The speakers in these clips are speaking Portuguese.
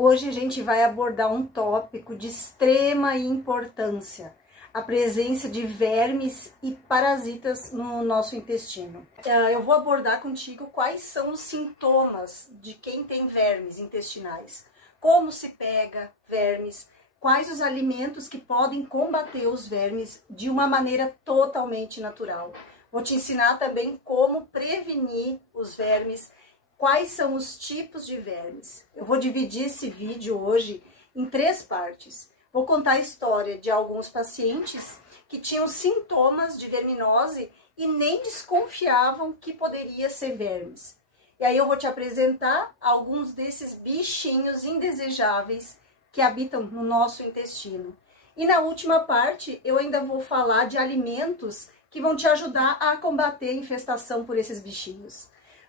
Hoje a gente vai abordar um tópico de extrema importância, a presença de vermes e parasitas no nosso intestino. Eu vou abordar contigo quais são os sintomas de quem tem vermes intestinais, como se pega vermes, quais os alimentos que podem combater os vermes de uma maneira totalmente natural. Vou te ensinar também como prevenir os vermes, quais são os tipos de vermes. Eu vou dividir esse vídeo hoje em 3 partes. Vou contar a história de alguns pacientes que tinham sintomas de verminose e nem desconfiavam que poderia ser vermes. E aí eu vou te apresentar alguns desses bichinhos indesejáveis que habitam no nosso intestino. E na última parte eu ainda vou falar de alimentos que vão te ajudar a combater a infestação por esses bichinhos.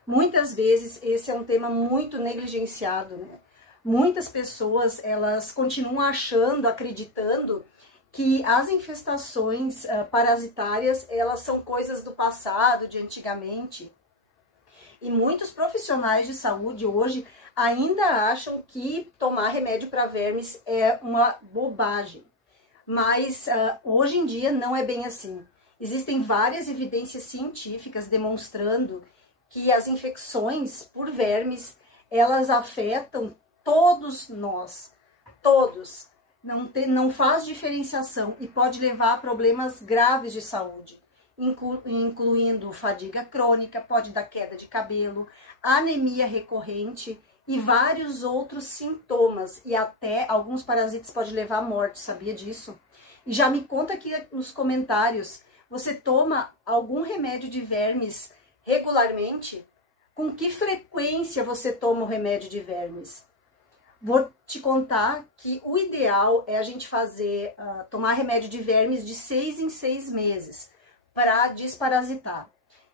Muitas vezes esse é um tema muito negligenciado, né? Muitas pessoas, elas continuam achando, acreditando que as infestações parasitárias, elas são coisas do passado, de antigamente. E muitos profissionais de saúde hoje ainda acham que tomar remédio para vermes é uma bobagem. Mas hoje em dia não é bem assim. Existem várias evidências científicas demonstrando que as infecções por vermes, elas afetam todos nós, todos. Não faz diferenciação e pode levar a problemas graves de saúde, incluindo fadiga crônica, pode dar queda de cabelo, anemia recorrente e vários outros sintomas. E até alguns parasitas podem levar à morte, sabia disso? E já me conta aqui nos comentários, você toma algum remédio de vermes regularmente? Com que frequência você toma o remédio de vermes? Vou te contar que o ideal é a gente tomar remédio de vermes de 6 em 6 meses para desparasitar.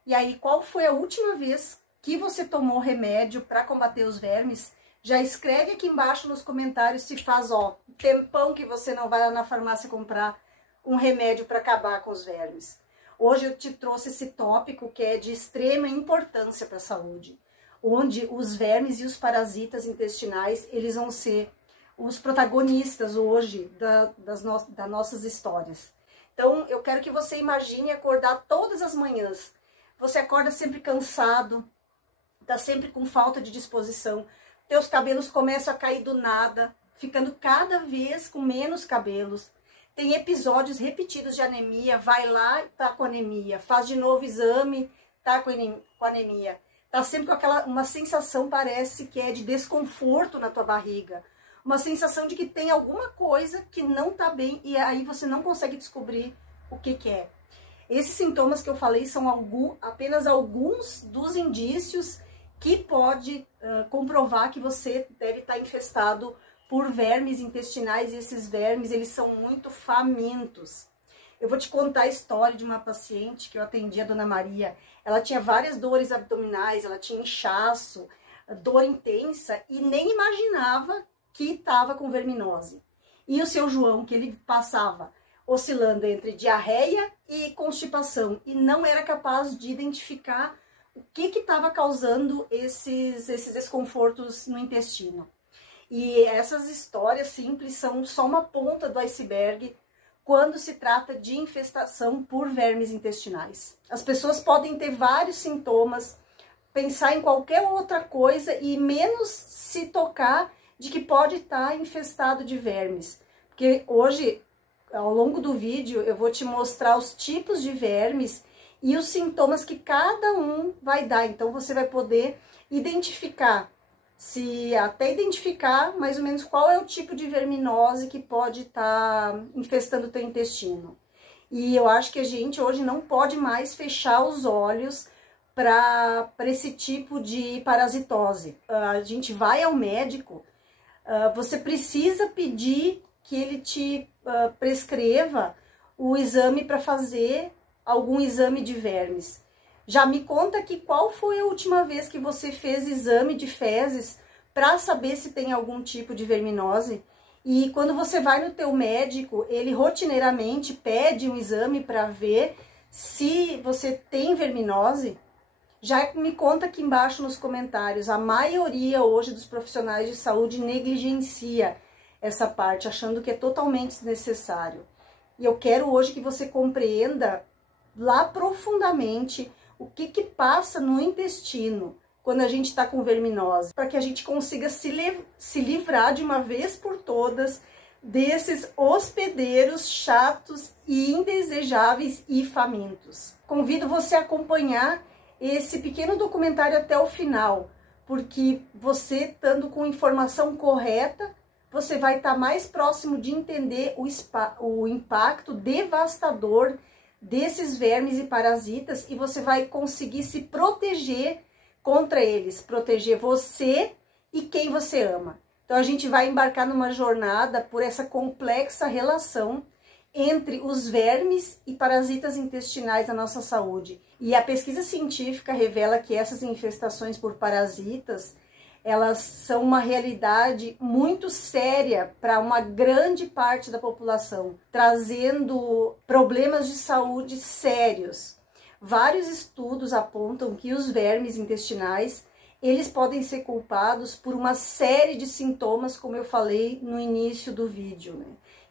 E aí, qual foi a última vez que você tomou remédio para combater os vermes? Já escreve aqui embaixo nos comentários se faz, tempão que você não vai lá na farmácia comprar um remédio para acabar com os vermes. Hoje eu te trouxe esse tópico que é de extrema importância para a saúde, onde os vermes e os parasitas intestinais, eles vão ser os protagonistas hoje das nossas histórias. Então, eu quero que você imagine acordar todas as manhãs. Você acorda sempre cansado, tá sempre com falta de disposição, teus cabelos começam a cair do nada, ficando cada vez com menos cabelos. Tem episódios repetidos de anemia, vai lá e tá com anemia, faz de novo exame, tá com anemia. Tá sempre com uma sensação, parece que é de desconforto na tua barriga. Uma sensação de que tem alguma coisa que não tá bem e aí você não consegue descobrir o que é. Esses sintomas que eu falei são apenas alguns dos indícios que pode comprovar que você deve estar infestado por vermes intestinais, e esses vermes, eles são muito famintos. Eu vou te contar a história de uma paciente que eu atendi, a Dona Maria. Ela tinha várias dores abdominais, ela tinha inchaço, dor intensa, e nem imaginava que estava com verminose. E o seu João, que ele passava oscilando entre diarreia e constipação, e não era capaz de identificar o que estava causando esses desconfortos no intestino. E essas histórias simples são só uma ponta do iceberg quando se trata de infestação por vermes intestinais. As pessoas podem ter vários sintomas, pensar em qualquer outra coisa e menos se tocar de que pode estar infestado de vermes. Porque hoje, ao longo do vídeo, eu vou te mostrar os tipos de vermes e os sintomas que cada um vai dar. Então, você vai poder identificar mais ou menos qual é o tipo de verminose que pode estar infestando o teu intestino. E eu acho que a gente hoje não pode mais fechar os olhos para esse tipo de parasitose. A gente vai ao médico, você precisa pedir que ele te prescreva o exame para fazer algum exame de vermes. Já me conta aqui qual foi a última vez que você fez exame de fezes para saber se tem algum tipo de verminose. E quando você vai no teu médico, ele rotineiramente pede um exame para ver se você tem verminose. Já me conta aqui embaixo nos comentários, a maioria hoje dos profissionais de saúde negligencia essa parte, achando que é totalmente desnecessário. E eu quero hoje que você compreenda lá profundamente o que passa no intestino quando a gente está com verminose, para que a gente consiga se livrar de uma vez por todas desses hospedeiros chatos e indesejáveis e famintos. Convido você a acompanhar esse pequeno documentário até o final, porque você, estando com informação correta, você vai estar mais próximo de entender o impacto devastador desses vermes e parasitas, e você vai conseguir se proteger contra eles, proteger você e quem você ama. Então a gente vai embarcar numa jornada por essa complexa relação entre os vermes e parasitas intestinais na nossa saúde. E a pesquisa científica revela que essas infestações por parasitas, elas são uma realidade muito séria para uma grande parte da população, trazendo problemas de saúde sérios. Vários estudos apontam que os vermes intestinais, eles podem ser culpados por uma série de sintomas, como eu falei no início do vídeo, né?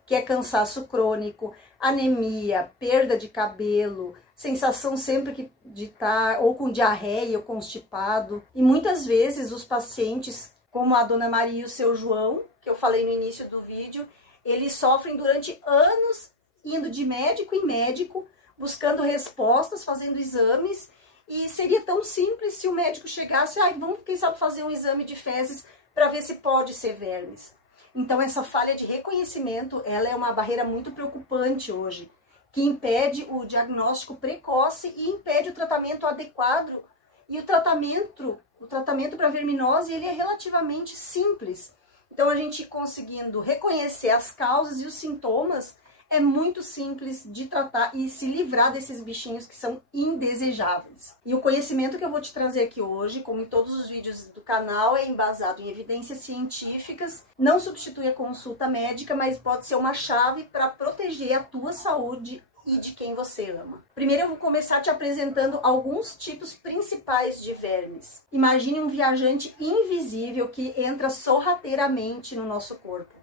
Que é cansaço crônico, anemia, perda de cabelo, sensação sempre de estar ou com diarreia ou constipado. E muitas vezes os pacientes, como a Dona Maria e o seu João, que eu falei no início do vídeo, eles sofrem durante anos indo de médico em médico, buscando respostas, fazendo exames, e seria tão simples se o médico chegasse, vamos, quem sabe, fazer um exame de fezes para ver se pode ser vermes. Então essa falha de reconhecimento, ela é uma barreira muito preocupante hoje, que impede o diagnóstico precoce e impede o tratamento adequado. E o tratamento para verminose, ele é relativamente simples. Então a gente conseguindo reconhecer as causas e os sintomas, é muito simples de tratar e se livrar desses bichinhos que são indesejáveis. E o conhecimento que eu vou te trazer aqui hoje, como em todos os vídeos do canal, é embasado em evidências científicas, não substitui a consulta médica, mas pode ser uma chave para proteger a tua saúde e de quem você ama. Primeiro eu vou começar te apresentando alguns tipos principais de vermes. Imagine um viajante invisível que entra sorrateiramente no nosso corpo.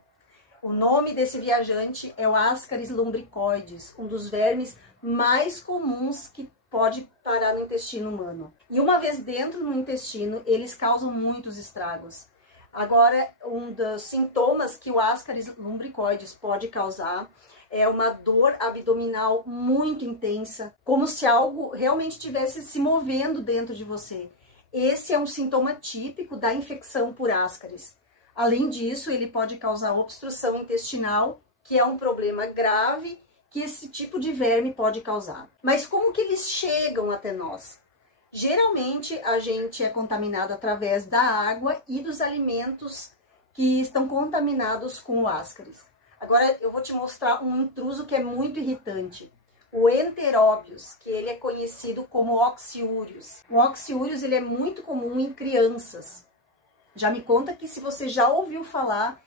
O nome desse viajante é o Ascaris lumbricoides, um dos vermes mais comuns que pode parar no intestino humano. E uma vez dentro no intestino, eles causam muitos estragos. Agora, um dos sintomas que o Ascaris lumbricoides pode causar é uma dor abdominal muito intensa, como se algo realmente estivesse se movendo dentro de você. Esse é um sintoma típico da infecção por Ascaris. Além disso, ele pode causar obstrução intestinal, que é um problema grave que esse tipo de verme pode causar. Mas como que eles chegam até nós? Geralmente, a gente é contaminado através da água e dos alimentos que estão contaminados com o Ascaris. Agora, eu vou te mostrar um intruso que é muito irritante. O Enterobius, que ele é conhecido como Oxiúrios. O Oxiúrios, ele é muito comum em crianças. Já me conta que se você já ouviu falar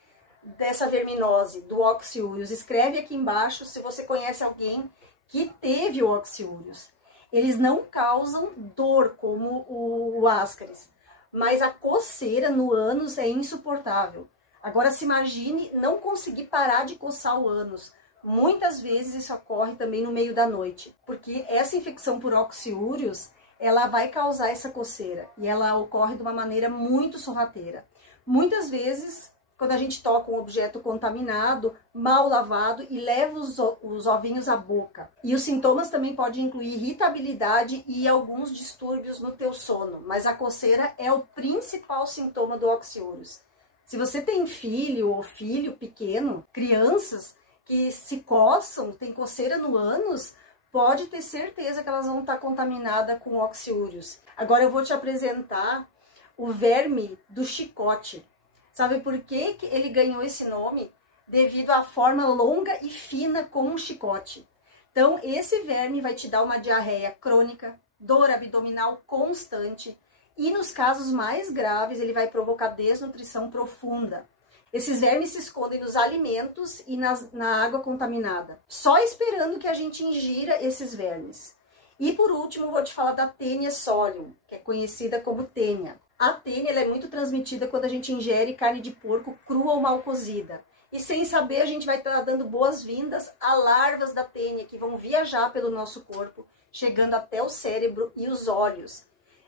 dessa verminose, do Oxiúrios, escreve aqui embaixo se você conhece alguém que teve o Oxiúrios. Eles não causam dor como o Ascaris, mas a coceira no ânus é insuportável. Agora se imagine não conseguir parar de coçar o ânus. Muitas vezes isso ocorre também no meio da noite, porque essa infecção por Oxiúrios, ela vai causar essa coceira e ela ocorre de uma maneira muito sorrateira. Muitas vezes, quando a gente toca um objeto contaminado, mal lavado e leva os ovinhos à boca. E os sintomas também podem incluir irritabilidade e alguns distúrbios no teu sono, mas a coceira é o principal sintoma do Oxiúrios. Se você tem filho ou filho pequeno, crianças que se coçam, tem coceira no ânus, pode ter certeza que elas vão estar contaminadas com Oxiúrios. Agora eu vou te apresentar o verme do chicote. Sabe por que ele ganhou esse nome? Devido à forma longa e fina como um chicote. Então, esse verme vai te dar uma diarreia crônica, dor abdominal constante e, nos casos mais graves, ele vai provocar desnutrição profunda. Esses vermes se escondem nos alimentos e na água contaminada, só esperando que a gente ingira esses vermes. E por último, vou te falar da Taenia solium, que é conhecida como tênia. A tênia ela é muito transmitida quando a gente ingere carne de porco crua ou mal cozida. E sem saber, a gente vai estar dando boas-vindas a larvas da tênia que vão viajar pelo nosso corpo, chegando até o cérebro e os olhos.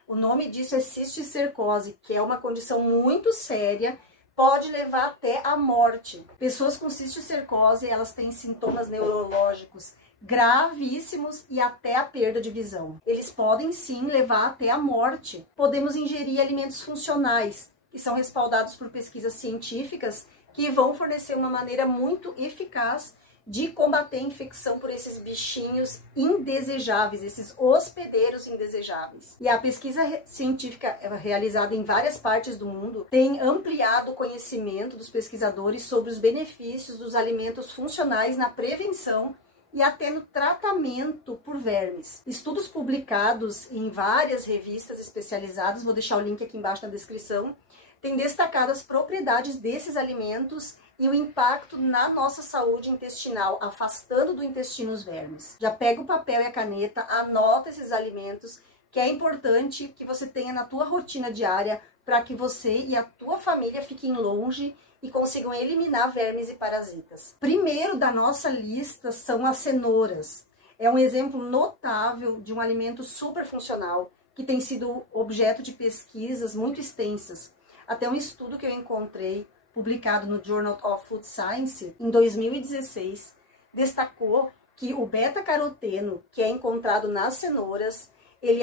O nome disso é cisticercose, que é uma condição muito séria, pode levar até a morte. Pessoas com cisticercose, elas têm sintomas neurológicos gravíssimos e até a perda de visão. Eles podem sim levar até a morte. Podemos ingerir alimentos funcionais, que são respaldados por pesquisas científicas, que vão fornecer uma maneira muito eficaz de combater a infecção por esses bichinhos indesejáveis, esses hospedeiros indesejáveis. E a pesquisa científica realizada em várias partes do mundo tem ampliado o conhecimento dos pesquisadores sobre os benefícios dos alimentos funcionais na prevenção e até no tratamento por vermes. Estudos publicados em várias revistas especializadas, vou deixar o link aqui embaixo na descrição, têm destacado as propriedades desses alimentos e o impacto na nossa saúde intestinal, afastando do intestino os vermes. Já pega o papel e a caneta, anota esses alimentos, que é importante que você tenha na tua rotina diária para que você e a tua família fiquem longe e consigam eliminar vermes e parasitas. Primeiro da nossa lista são as cenouras. É um exemplo notável de um alimento super funcional que tem sido objeto de pesquisas muito extensas. Até um estudo que eu encontrei, publicado no Journal of Food Science, em 2016, destacou que o beta-caroteno, que é encontrado nas cenouras, ele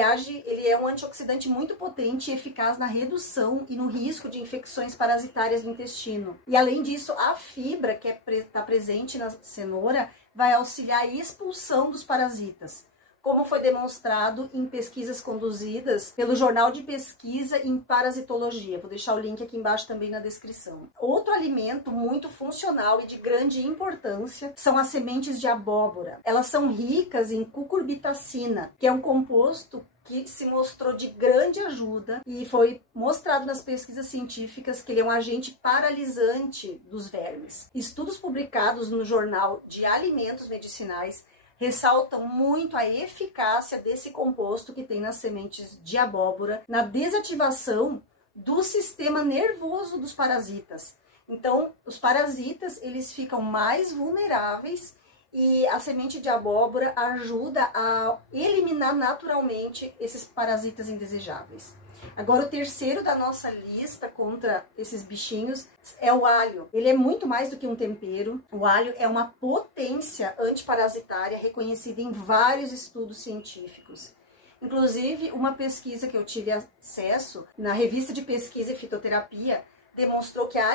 é um antioxidante muito potente e eficaz na redução e no risco de infecções parasitárias do intestino. E além disso, a fibra que está presente na cenoura vai auxiliar a expulsão dos parasitas, como foi demonstrado em pesquisas conduzidas pelo Jornal de Pesquisa em Parasitologia. Vou deixar o link aqui embaixo também na descrição. Outro alimento muito funcional e de grande importância são as sementes de abóbora. Elas são ricas em cucurbitacina, que é um composto que se mostrou de grande ajuda e foi mostrado nas pesquisas científicas que ele é um agente paralisante dos vermes. Estudos publicados no Jornal de Alimentos Medicinais ressaltam muito a eficácia desse composto que tem nas sementes de abóbora na desativação do sistema nervoso dos parasitas. Então, os parasitas, eles ficam mais vulneráveis e a semente de abóbora ajuda a eliminar naturalmente esses parasitas indesejáveis. Agora, o terceiro da nossa lista contra esses bichinhos é o alho. Ele é muito mais do que um tempero. O alho é uma potência antiparasitária reconhecida em vários estudos científicos. Inclusive, uma pesquisa que eu tive acesso na revista de pesquisa e fitoterapia demonstrou que a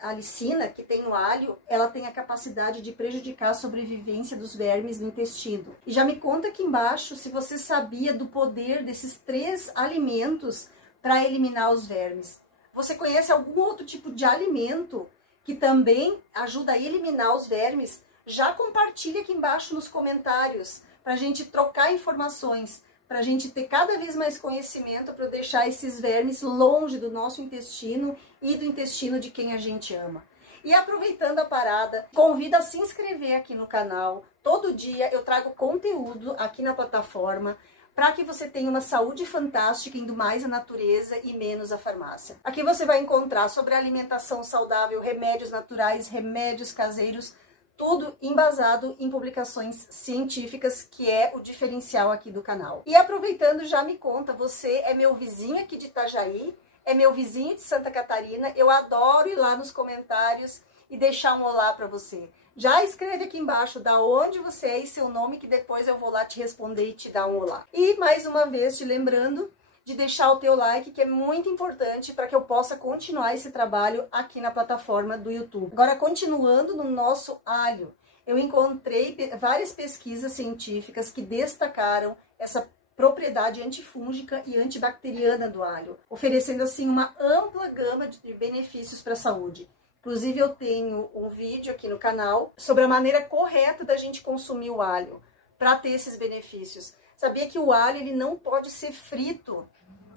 alicina que tem no alho, ela tem a capacidade de prejudicar a sobrevivência dos vermes no intestino. E já me conta aqui embaixo se você sabia do poder desses 3 alimentos para eliminar os vermes. Você conhece algum outro tipo de alimento que também ajuda a eliminar os vermes? Já compartilha aqui embaixo nos comentários para a gente trocar informações, para a gente ter cada vez mais conhecimento para deixar esses vermes longe do nosso intestino e do intestino de quem a gente ama. E aproveitando a parada, convido a se inscrever aqui no canal. Todo dia eu trago conteúdo aqui na plataforma para que você tenha uma saúde fantástica, indo mais à natureza e menos à farmácia. Aqui você vai encontrar sobre alimentação saudável, remédios naturais, remédios caseiros, tudo embasado em publicações científicas, que é o diferencial aqui do canal. E aproveitando, já me conta, você é meu vizinho aqui de Itajaí, é meu vizinho de Santa Catarina, eu adoro ir lá nos comentários e deixar um olá para você. Já escreve aqui embaixo da onde você é e seu nome, que depois eu vou lá te responder e te dar um olá. E mais uma vez te lembrando de deixar o teu like, que é muito importante para que eu possa continuar esse trabalho aqui na plataforma do YouTube. Agora, continuando no nosso alho, eu encontrei várias pesquisas científicas que destacaram essa propriedade antifúngica e antibacteriana do alho, oferecendo assim uma ampla gama de benefícios para a saúde. Inclusive, eu tenho um vídeo aqui no canal sobre a maneira correta da gente consumir o alho para ter esses benefícios. Sabia que o alho ele não pode ser frito?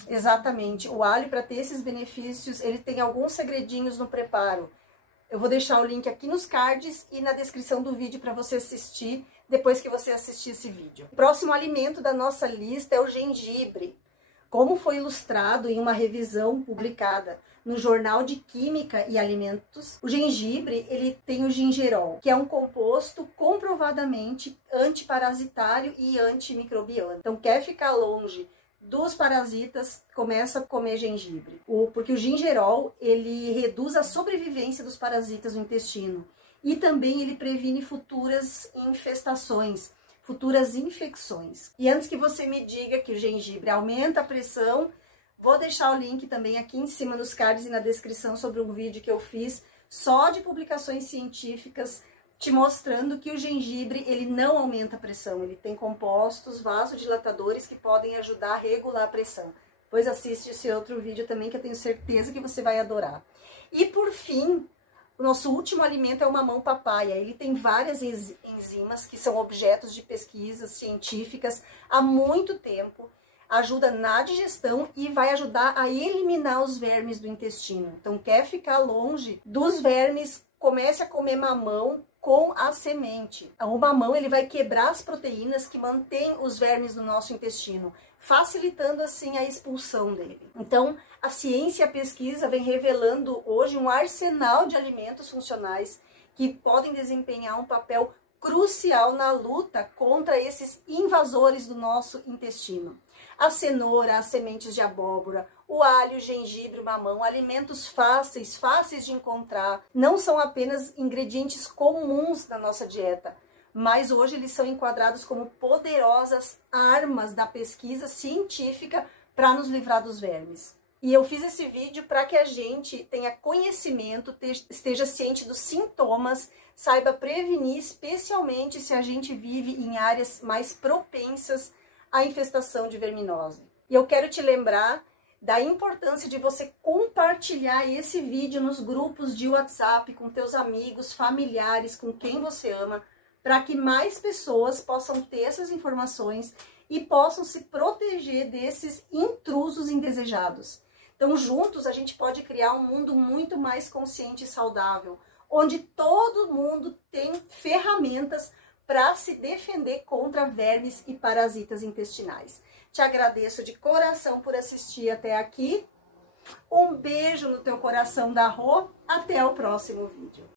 Exatamente. O alho, para ter esses benefícios, ele tem alguns segredinhos no preparo. Eu vou deixar o link aqui nos cards e na descrição do vídeo para você assistir depois que você assistir esse vídeo. O próximo alimento da nossa lista é o gengibre. Como foi ilustrado em uma revisão publicada no Jornal de Química e Alimentos, o gengibre ele tem o gingerol, que é um composto comprovadamente antiparasitário e antimicrobiano. Então, quer ficar longe dos parasitas, começa a comer gengibre. Porque o gingerol ele reduz a sobrevivência dos parasitas no intestino e também ele previne futuras infestações, futuras infecções. E antes que você me diga que o gengibre aumenta a pressão, vou deixar o link também aqui em cima nos cards e na descrição sobre um vídeo que eu fiz só de publicações científicas te mostrando que o gengibre ele não aumenta a pressão, ele tem compostos vasodilatadores que podem ajudar a regular a pressão. Depois assiste esse outro vídeo também que eu tenho certeza que você vai adorar. E por fim, o nosso último alimento é o mamão papaya. Ele tem várias enzimas que são objetos de pesquisas científicas há muito tempo. Ajuda na digestão e vai ajudar a eliminar os vermes do intestino. Então, quer ficar longe dos vermes, comece a comer mamão com a semente. O mamão ele vai quebrar as proteínas que mantêm os vermes no nosso intestino, facilitando assim a expulsão dele. Então, a ciência e a pesquisa vem revelando hoje um arsenal de alimentos funcionais que podem desempenhar um papel crucial na luta contra esses invasores do nosso intestino. A cenoura, as sementes de abóbora, o alho, o gengibre, o mamão, alimentos fáceis de encontrar, não são apenas ingredientes comuns na nossa dieta, mas hoje eles são enquadrados como poderosas armas da pesquisa científica para nos livrar dos vermes. E eu fiz esse vídeo para que a gente tenha conhecimento, esteja ciente dos sintomas, saiba prevenir, especialmente se a gente vive em áreas mais propensas à infestação de verminose. E eu quero te lembrar da importância de você compartilhar esse vídeo nos grupos de WhatsApp com teus amigos, familiares, com quem você ama, para que mais pessoas possam ter essas informações e possam se proteger desses intrusos indesejados. Então, juntos, a gente pode criar um mundo muito mais consciente e saudável, onde todo mundo tem ferramentas para se defender contra vermes e parasitas intestinais. Te agradeço de coração por assistir até aqui. Um beijo no teu coração da Rô. Até o próximo vídeo.